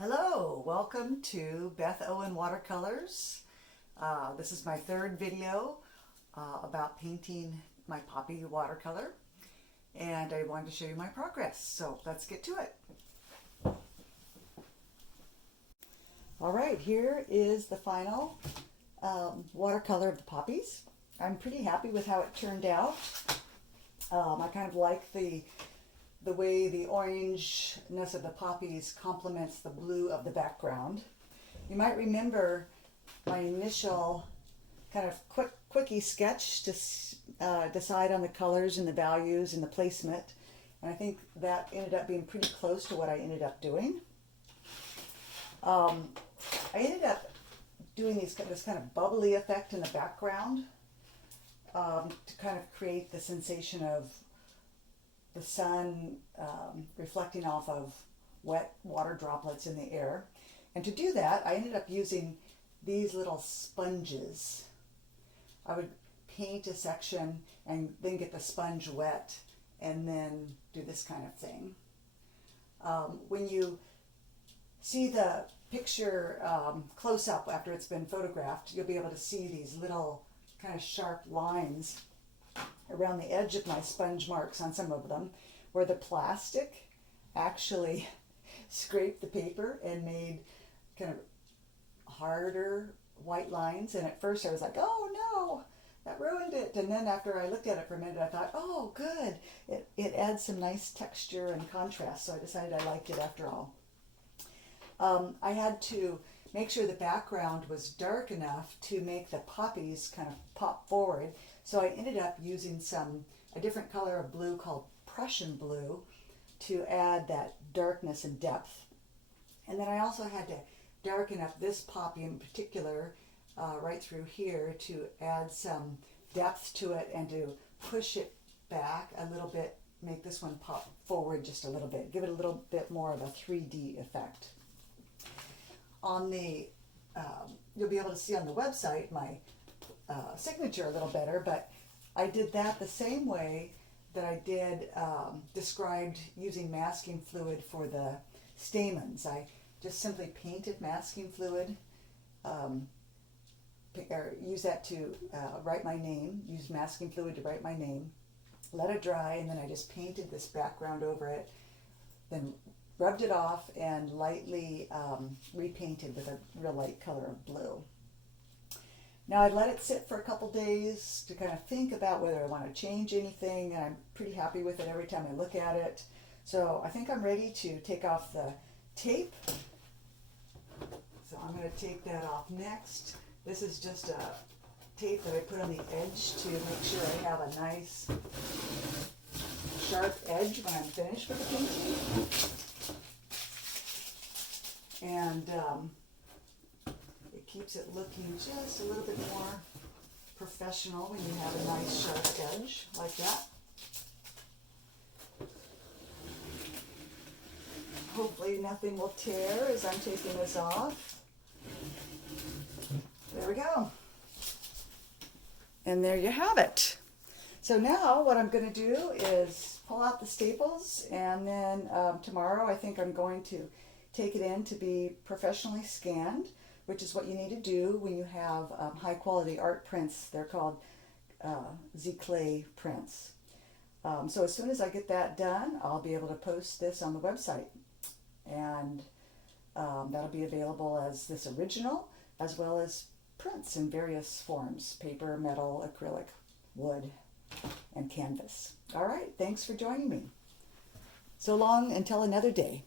Hello, welcome to Beth Owen Watercolors. This is my third video about painting my poppy watercolor, and I wanted to show you my progress, so let's get to it. All right, here is the final watercolor of the poppies. I'm pretty happy with how it turned out. I kind of like the way the orangeness of the poppies complements the blue of the background. You might remember my initial kind of quickie sketch to decide on the colors and the values and the placement, and I think that ended up being pretty close to what I ended up doing. I ended up doing this kind of bubbly effect in the background to kind of create the sensation of the sun reflecting off of wet water droplets in the air. And to do that, I ended up using these little sponges. I would paint a section and then get the sponge wet and then do this kind of thing. When you see the picture close up after it's been photographed, you'll be able to see these little kind of sharp lines around the edge of my sponge marks on some of them, where the plastic actually scraped the paper and made kind of harder white lines. And at first I was like, oh no, that ruined it. And then after I looked at it for a minute, I thought, oh good, it adds some nice texture and contrast. So I decided I liked it after all. I had to make sure the background was dark enough to make the poppies kind of pop forward. So I ended up using a different color of blue called Prussian blue to add that darkness and depth. And then I also had to darken up this poppy in particular right through here to add some depth to it and to push it back a little bit, make this one pop forward just a little bit, give it a little bit more of a 3D effect. On the, you'll be able to see on the website my signature a little better, but I did that the same way that I did described using masking fluid for the stamens. I just simply painted masking fluid, or use that to write my name, use masking fluid to write my name, let it dry, and then I just painted this background over it, then rubbed it off and lightly repainted with a real light color of blue. Now I let it sit for a couple days to kind of think about whether I want to change anything, and I'm pretty happy with it every time I look at it. So I think I'm ready to take off the tape. So I'm going to take that off next. This is just a tape that I put on the edge to make sure I have a nice sharp edge when I'm finished with the painting. And it keeps it looking just a little bit more professional when you have a nice sharp edge like that. Hopefully nothing will tear as I'm taking this off. There we go. And there you have it. So now what I'm going to do is pull out the staples, and then tomorrow I think I'm going to take it in to be professionally scanned, which is what you need to do when you have high quality art prints. They're called Z-clay prints. So as soon as I get that done, I'll be able to post this on the website, and that'll be available as this original as well as prints in various forms: paper, metal, acrylic, wood, and canvas. All right, thanks for joining me. So long until another day.